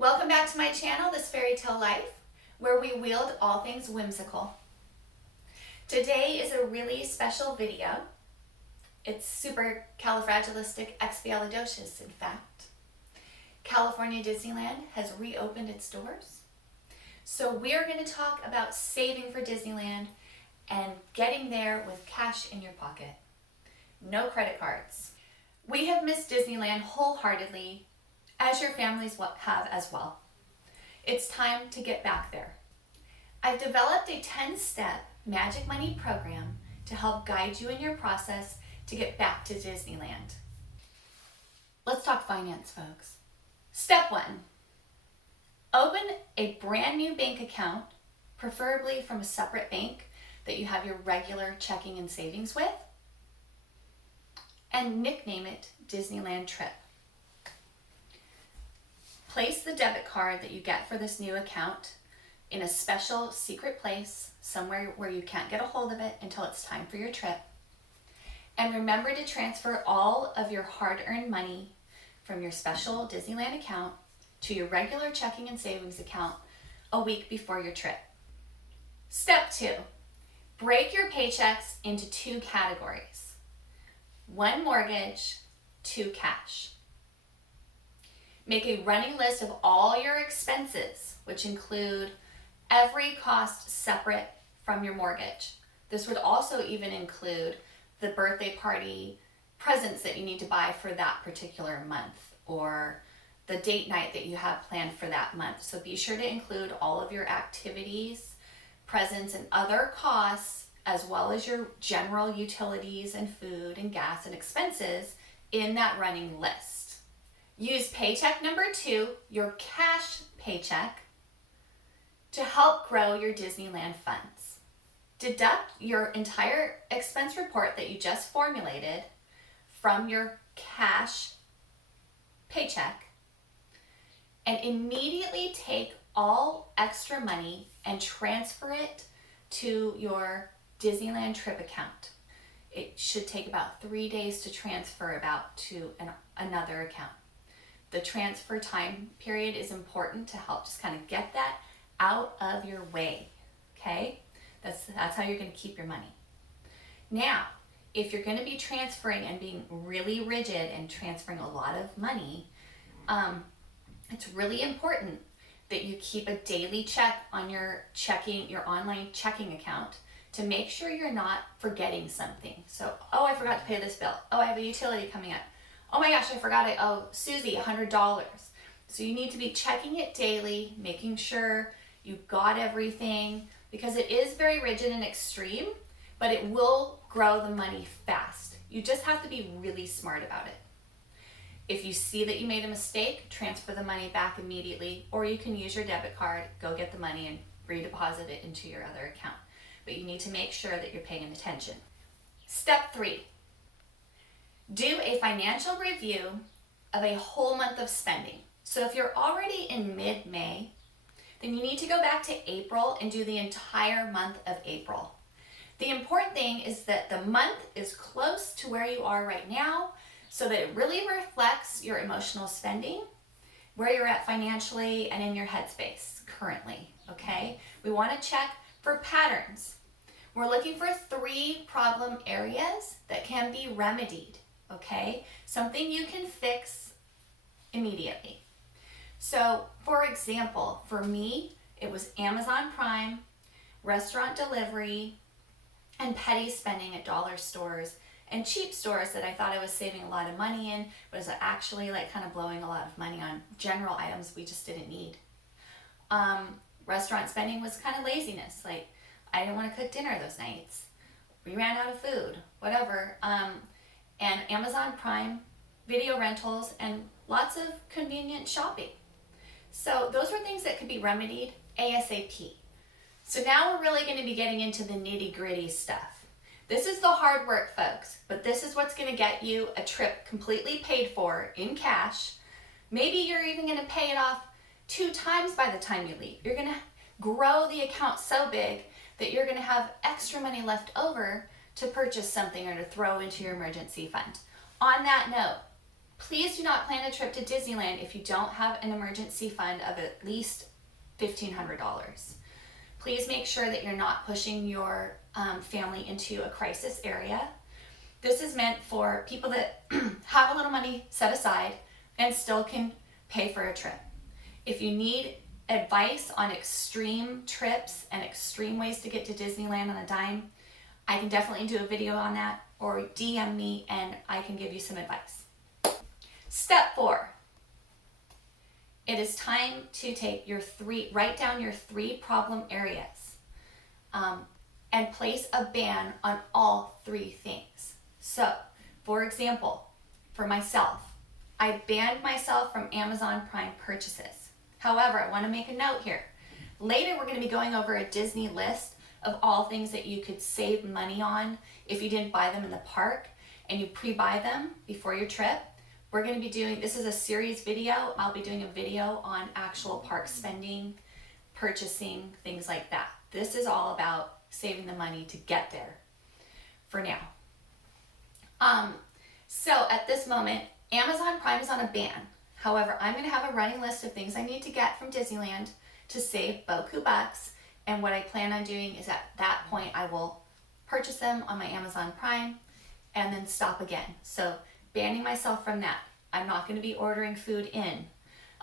Welcome back to my channel, This Fairy Tale Life, where we wield all things whimsical. Today is a really special video. It's supercalifragilisticexpialidocious, in fact. California Disneyland has reopened its doors. So we're going to talk about saving for Disneyland and getting there with cash in your pocket. No credit cards. We have missed Disneyland wholeheartedly, as your families have as well. It's time to get back there. I've developed a 10-step Magic Money program to help guide you in your process to get back to Disneyland. Let's talk finance, folks. Step 1, open a brand new bank account, preferably from a separate bank that you have your regular checking and savings with, and nickname it Disneyland Trip. Place the debit card that you get for this new account in a special secret place, somewhere where you can't get a hold of it until it's time for your trip. And remember to transfer all of your hard-earned money from your special Disneyland account to your regular checking and savings account a week before your trip. Step 2, break your paychecks into 2 categories. 1 mortgage, 2 cash. Make a running list of all your expenses, which include every cost separate from your mortgage. This would also even include the birthday party presents that you need to buy for that particular month, or the date night that you have planned for that month. So be sure to include all of your activities, presents, and other costs, as well as your general utilities and food and gas and expenses in that running list. Use paycheck number 2, your cash paycheck, to help grow your Disneyland funds. Deduct your entire expense report that you just formulated from your cash paycheck and immediately take all extra money and transfer it to your Disneyland Trip account. It should take about 3 days to transfer about to another account. The transfer time period is important to help just kind of get that out of your way, okay? That's how you're going to keep your money. Now, if you're going to be transferring and being really rigid and transferring a lot of money, it's really important that you keep a daily check on your online checking account to make sure you're not forgetting something. So, oh, I forgot to pay this bill. Oh, I have a utility coming up. Oh my gosh, I forgot I owe Susie $100. So you need to be checking it daily, making sure you got everything, because it is very rigid and extreme, but it will grow the money fast. You just have to be really smart about it. If you see that you made a mistake, transfer the money back immediately, or you can use your debit card, go get the money and redeposit it into your other account. But you need to make sure that you're paying attention. Step 3. Do a financial review of a whole month of spending. So if you're already in mid-May, then you need to go back to April and do the entire month of April. The important thing is that the month is close to where you are right now, so that it really reflects your emotional spending, where you're at financially and in your headspace currently, okay? We want to check for patterns. We're looking for 3 problem areas that can be remedied. Okay, something you can fix immediately. So, for example, for me, it was Amazon Prime, restaurant delivery, and petty spending at dollar stores and cheap stores that I thought I was saving a lot of money in, but was actually like kind of blowing a lot of money on general items we just didn't need. Restaurant spending was kind of laziness. Like, I didn't want to cook dinner those nights. We ran out of food, whatever. And Amazon Prime, video rentals, and lots of convenient shopping. So those were things that could be remedied ASAP. So now we're really going to be getting into the nitty-gritty stuff. This is the hard work, folks, but this is what's going to get you a trip completely paid for in cash. Maybe you're even going to pay it off 2 times by the time you leave. You're going to grow the account so big that you're going to have extra money left over to purchase something or to throw into your emergency fund. On that note, Please do not plan a trip to Disneyland if you don't have an emergency fund of at least $1,500. Please make sure that you're not pushing your family into a crisis area. This is meant for people that have a little money set aside and still can pay for a trip. If you need advice on extreme trips and extreme ways to get to Disneyland on a dime, I can definitely do a video on that, or DM me and I can give you some advice. Step 4. It is time to write down your 3 problem areas and place a ban on all 3 things. So, for example, for myself, I banned myself from Amazon Prime purchases. However, I want to make a note here. Later, we're going to be going over a Disney list of all things that you could save money on if you didn't buy them in the park and you pre-buy them before your trip. We're going to be doing, this is a series video. I'll be doing a video on actual park spending, purchasing, things like that. This is all about saving the money to get there for now. So at this moment, Amazon Prime is on a ban. However, I'm going to have a running list of things I need to get from Disneyland to save beaucoup bucks. And what I plan on doing is at that point, I will purchase them on my Amazon Prime and then stop again. So banning myself from that. I'm not going to be ordering food in.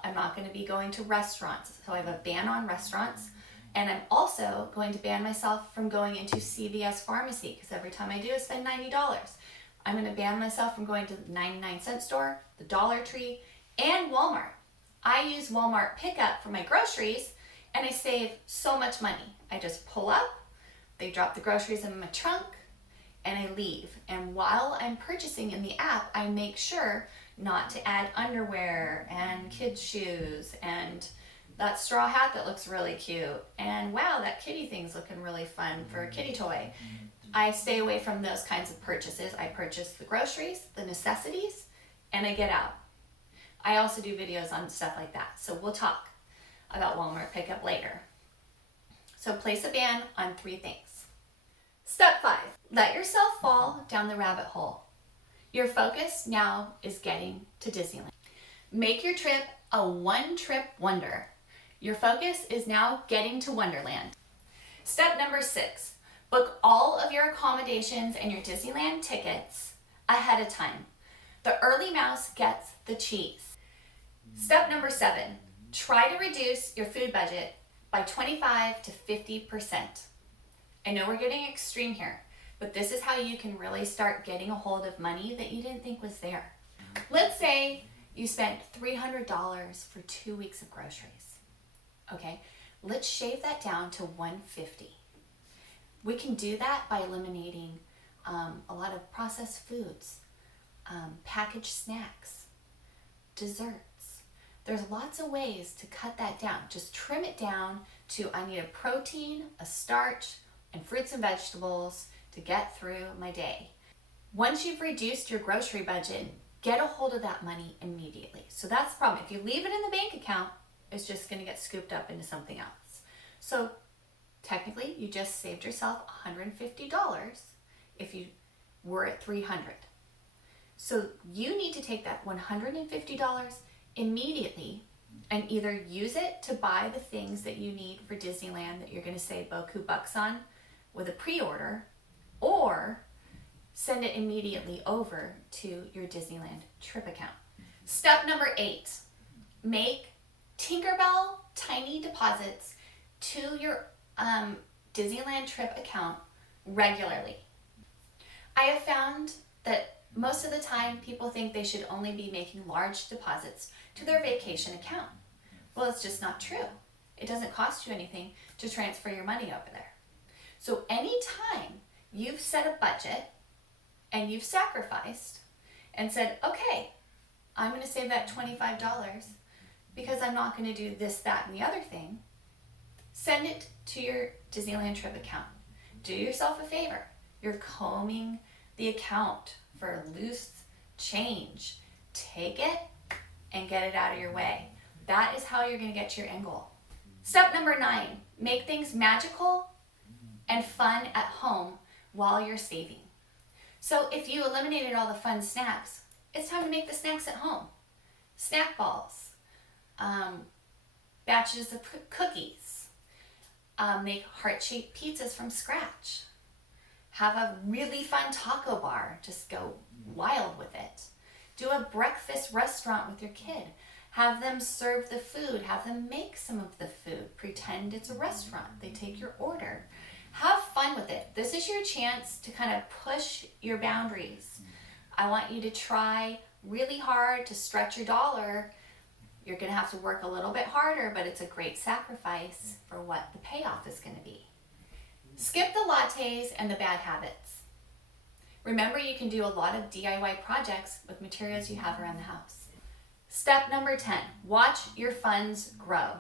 I'm not going to be going to restaurants. So I have a ban on restaurants. And I'm also going to ban myself from going into CVS Pharmacy, because every time I do, I spend $90. I'm going to ban myself from going to the 99-cent store, the Dollar Tree, and Walmart. I use Walmart pickup for my groceries, and I save so much money. I just pull up, they drop the groceries in my trunk, and I leave. And while I'm purchasing in the app, I make sure not to add underwear and kids' shoes and that straw hat that looks really cute. And wow, that kitty thing's looking really fun for a kitty toy. I stay away from those kinds of purchases. I purchase the groceries, the necessities, and I get out. I also do videos on stuff like that. So we'll talk about Walmart pickup later. So place a ban on 3 things. Step 5, let yourself fall down the rabbit hole. Your focus now is getting to Disneyland. Make your trip a one-trip wonder. Your focus is now getting to Wonderland. Step number 6, book all of your accommodations and your Disneyland tickets ahead of time. The early mouse gets the cheese. Step number 7, try to reduce your food budget by 25 to 50%. I know we're getting extreme here, but this is how you can really start getting a hold of money that you didn't think was there. Let's say you spent $300 for 2 weeks of groceries. Okay, let's shave that down to $150. We can do that by eliminating a lot of processed foods, packaged snacks, desserts. There's lots of ways to cut that down. Just trim it down to I need a protein, a starch, and fruits and vegetables to get through my day. Once you've reduced your grocery budget, get a hold of that money immediately. So that's the problem. If you leave it in the bank account, it's just going to get scooped up into something else. So technically, you just saved yourself $150 if you were at $300. So you need to take that $150 immediately and either use it to buy the things that you need for Disneyland that you're going to save beaucoup bucks on with a pre-order, or send it immediately over to your Disneyland trip account. Step number 8, make Tinkerbell tiny deposits to your Disneyland trip account regularly. I have found that most of the time people think they should only be making large deposits to their vacation account. Well, it's just not true. It doesn't cost you anything to transfer your money over there. So anytime you've set a budget and you've sacrificed and said, okay, I'm going to save that $25 because I'm not going to do this, that, and the other thing, send it to your Disneyland trip account. Do yourself a favor. You're combing the account for loose change. Take it and get it out of your way. That is how you're going to get to your end goal. Step number 9, make things magical and fun at home while you're saving. So if you eliminated all the fun snacks, it's time to make the snacks at home. Snack balls, batches of cookies, make heart-shaped pizzas from scratch, have a really fun taco bar, just go wild with it. Do a breakfast restaurant with your kid. Have them serve the food, have them make some of the food. Pretend it's a restaurant, they take your order. Have fun with it. This is your chance to kind of push your boundaries. I want you to try really hard to stretch your dollar. You're gonna have to work a little bit harder, but it's a great sacrifice for what the payoff is gonna be. Skip the lattes and the bad habits. Remember, you can do a lot of DIY projects with materials you have around the house. Step number 10, watch your funds grow.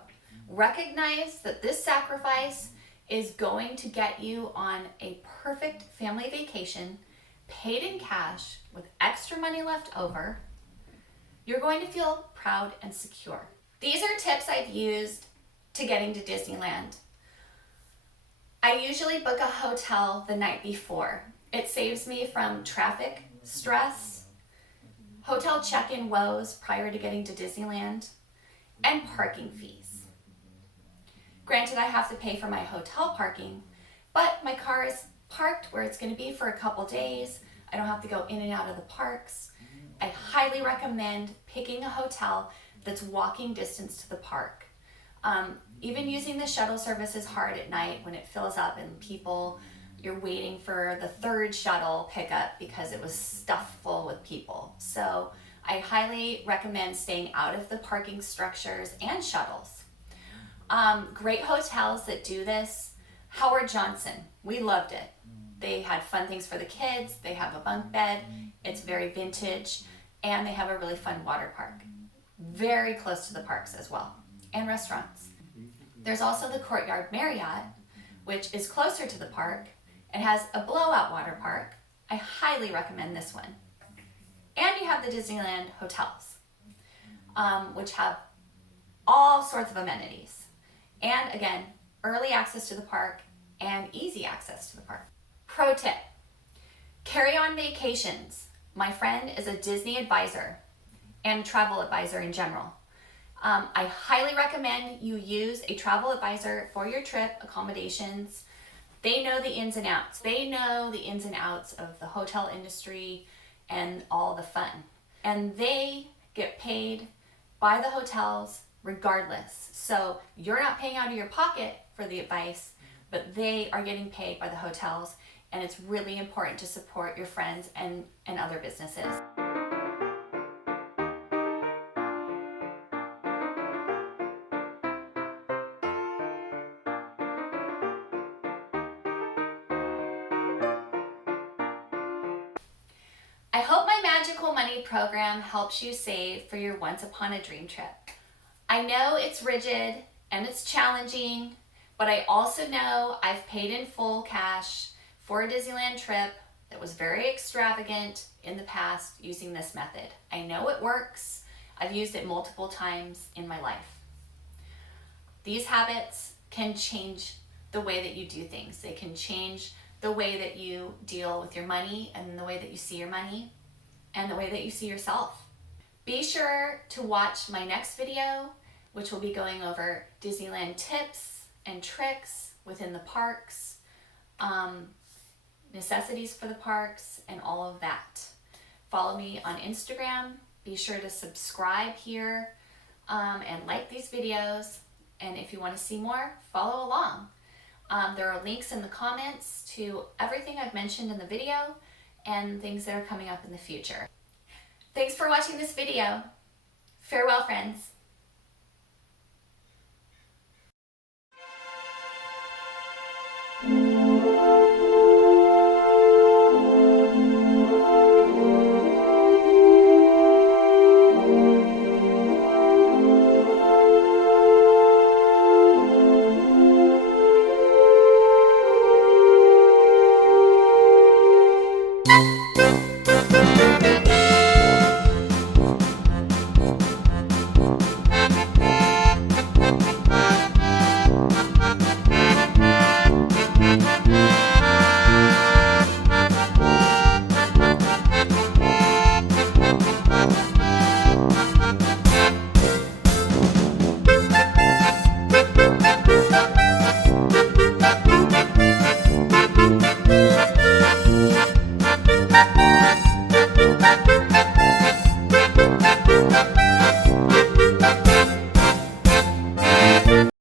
Recognize that this sacrifice is going to get you on a perfect family vacation, paid in cash with extra money left over. You're going to feel proud and secure. These are tips I've used to getting to Disneyland. I usually book a hotel the night before. It saves me from traffic stress, hotel check-in woes prior to getting to Disneyland, and parking fees. Granted, I have to pay for my hotel parking, but my car is parked where it's going to be for a couple days. I don't have to go in and out of the parks. I highly recommend picking a hotel that's walking distance to the park. Even using the shuttle service is hard at night when it fills up and you're waiting for the third shuttle pickup because it was stuffed full with people. So I highly recommend staying out of the parking structures and shuttles. Great hotels that do this, Howard Johnson, we loved it. They had fun things for the kids, they have a bunk bed, it's very vintage, and they have a really fun water park. Very close to the parks as well, and restaurants. There's also the Courtyard Marriott, which is closer to the park. It has a blowout water park. I highly recommend this one. And you have the Disneyland hotels, which have all sorts of amenities. And again, early access to the park and easy access to the park. Pro tip, carry on vacations. My friend is a Disney advisor and travel advisor in general. I highly recommend you use a travel advisor for your trip accommodations. They know the ins and outs. They know the ins and outs of the hotel industry and all the fun. And they get paid by the hotels regardless. So you're not paying out of your pocket for the advice, but they are getting paid by the hotels. And it's really important to support your friends and other businesses. I hope my Magical Money program helps you save for your once upon a dream trip. I know it's rigid and it's challenging, but I also know I've paid in full cash for a Disneyland trip that was very extravagant in the past using this method. I know it works. I've used it multiple times in my life. These habits can change the way that you do things. They can change the way that you deal with your money and the way that you see your money and the way that you see yourself. Be sure to watch my next video, which will be going over Disneyland tips and tricks within the parks, necessities for the parks, and all of that. Follow me on Instagram. Be sure to subscribe here and like these videos. And if you want to see more, follow along. There are links in the comments to everything I've mentioned in the video and things that are coming up in the future. Thanks for watching this video. Farewell, friends.